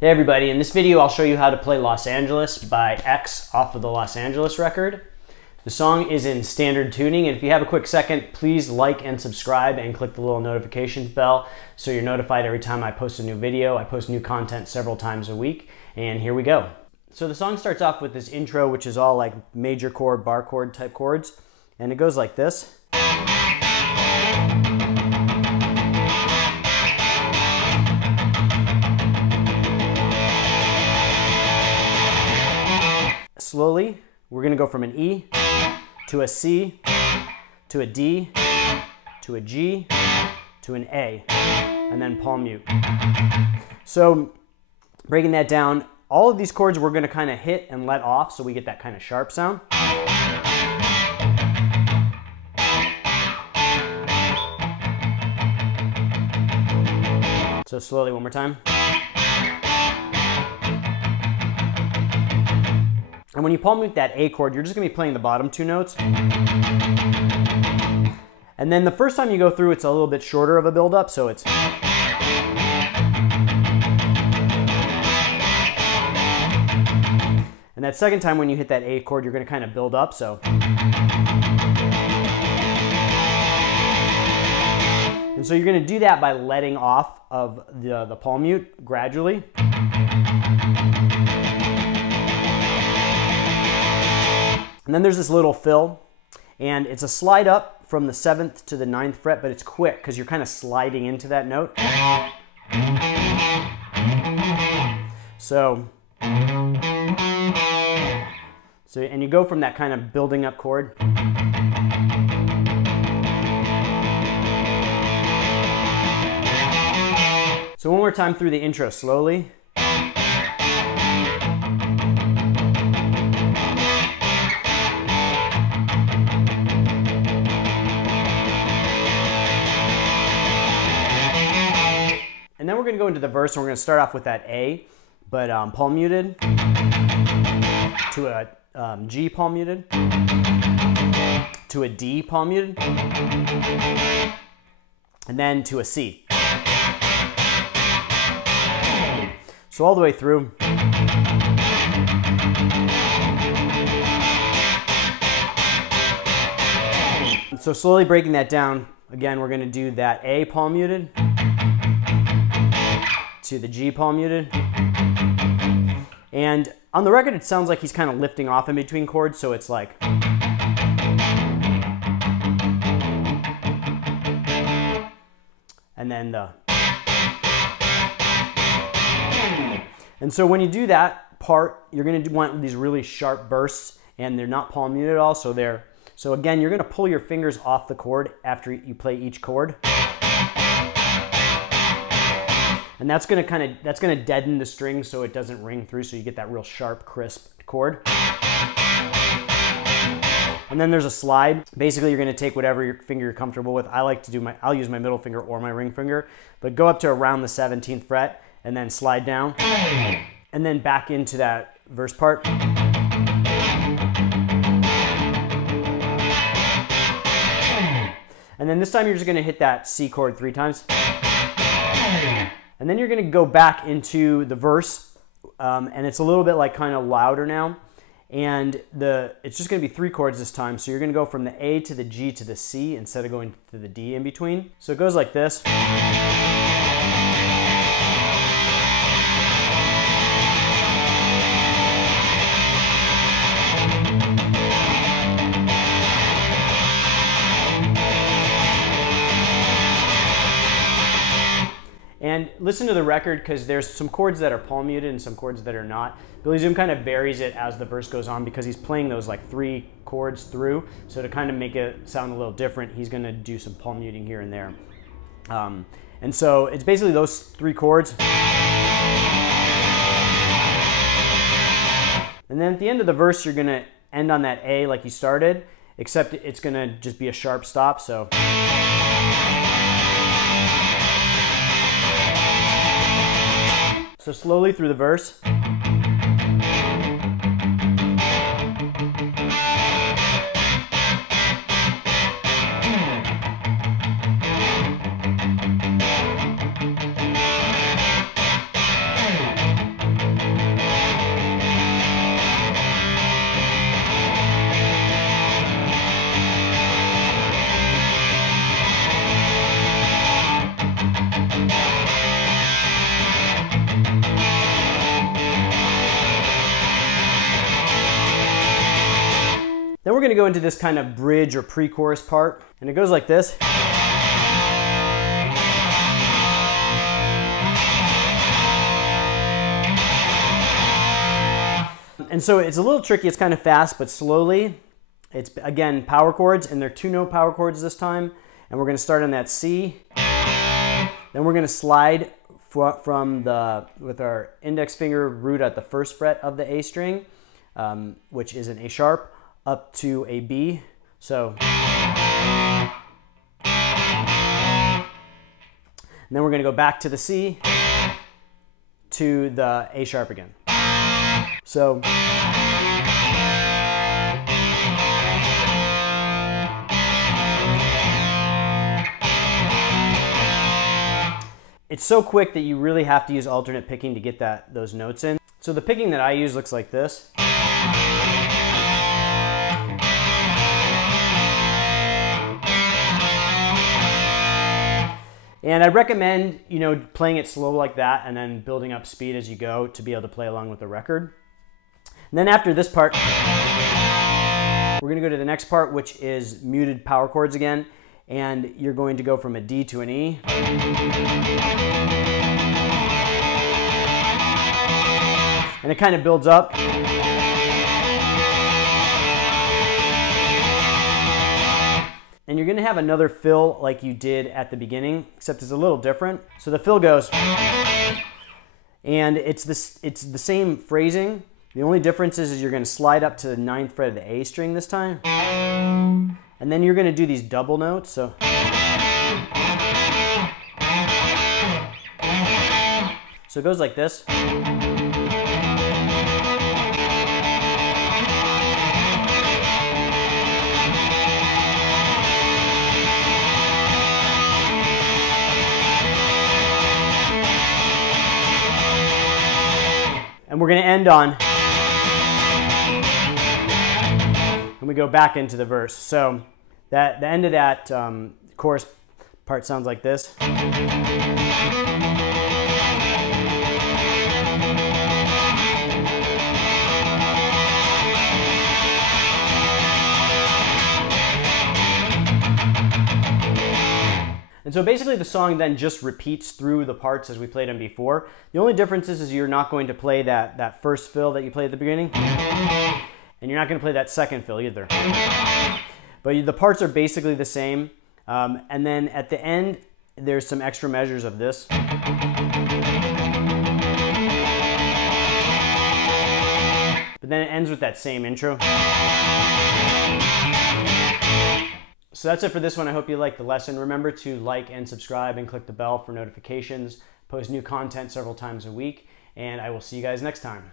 Hey everybody, in this video I'll show you how to play Los Angeles by X off of the Los Angeles record. The song is in standard tuning, and if you have a quick second, please like and subscribe and click the little notifications bell so you're notified every time I post a new video. I post new content several times a week, and here we go. So the song starts off with this intro, which is all like major chord, bar chord type chords, and it goes like this. Slowly, we're going to go from an E to a C to a D to a G to an A, and then palm mute. So breaking that down, all of these chords we're going to kind of hit and let off so we get that kind of sharp sound. So slowly one more time. And when you palm mute that A chord, you're just going to be playing the bottom two notes. And then the first time you go through, it's a little bit shorter of a build-up, so it's... And that second time when you hit that A chord, you're going to kind of build up, so... And so you're going to do that by letting off of the palm mute gradually. And then there's this little fill, and it's a slide up from the 7th to the 9th fret, but it's quick because you're kind of sliding into that note. So, and you go from that kind of building up chord. So one more time through the intro slowly. And then we're going to go into the verse, and we're going to start off with that A, but palm muted, to a G palm muted, to a D palm muted, and then to a C. So all the way through. So slowly breaking that down, again, we're going to do that A palm muted, to the G palm muted. And on the record, it sounds like he's kind of lifting off in between chords, so it's like... And then the... And so when you do that part, you're going to want these really sharp bursts, and they're not palm muted at all, so they're... So again, you're going to pull your fingers off the chord after you play each chord. And that's going to deaden the string so it doesn't ring through, so you get that real sharp, crisp chord. And then there's a slide. Basically, you're going to take whatever your finger you're comfortable with. I'll use my middle finger or my ring finger, but go up to around the 17th fret and then slide down and then back into that verse part. And then this time you're just going to hit that C chord 3 times. And then you're going to go back into the verse, and it's a little bit like kind of louder now. And it's just going to be 3 chords this time. So you're going to go from the A to the G to the C instead of going to the D in between. So it goes like this. And listen to the record, because there's some chords that are palm muted and some chords that are not. Billy Zoom kind of varies it as the verse goes on because he's playing those like 3 chords through. So to kind of make it sound a little different, he's going to do some palm muting here and there. And so it's basically those 3 chords. And then at the end of the verse, you're going to end on that A like you started, except it's going to just be a sharp stop. So. So slowly through the verse. Then we're going to go into this kind of bridge or pre-chorus part, and it goes like this. And so it's a little tricky. It's kind of fast, but slowly. It's, again, power chords, and they're 2-note power chords this time. And we're going to start on that C. Then we're going to slide from with our index finger root at the first fret of the A string, which is an A sharp, up to a B. So, and then we're going to go back to the C to the A sharp again. So, it's so quick that you really have to use alternate picking to get those notes in. So the picking that I use looks like this. And I recommend, playing it slow like that and then building up speed as you go to be able to play along with the record. And then after this part, we're going to go to the next part, which is muted power chords again. And you're going to go from a D to an E. And it kind of builds up. And you're going to have another fill like you did at the beginning, except it's a little different. So the fill goes, and it's the same phrasing. The only difference is you're going to slide up to the 9th fret of the A string this time. And then you're going to do these double notes. So it goes like this. And we're going to end on, and we go back into the verse. So the end of that chorus part sounds like this. And so basically the song then just repeats through the parts as we played them before. The only difference is you're not going to play that first fill that you played at the beginning. And you're not going to play that second fill either. But the parts are basically the same. And then at the end, there's some extra measures of this. But then it ends with that same intro. So that's it for this one. I hope you liked the lesson. Remember to like and subscribe and click the bell for notifications. Post new content several times a week, and I will see you guys next time.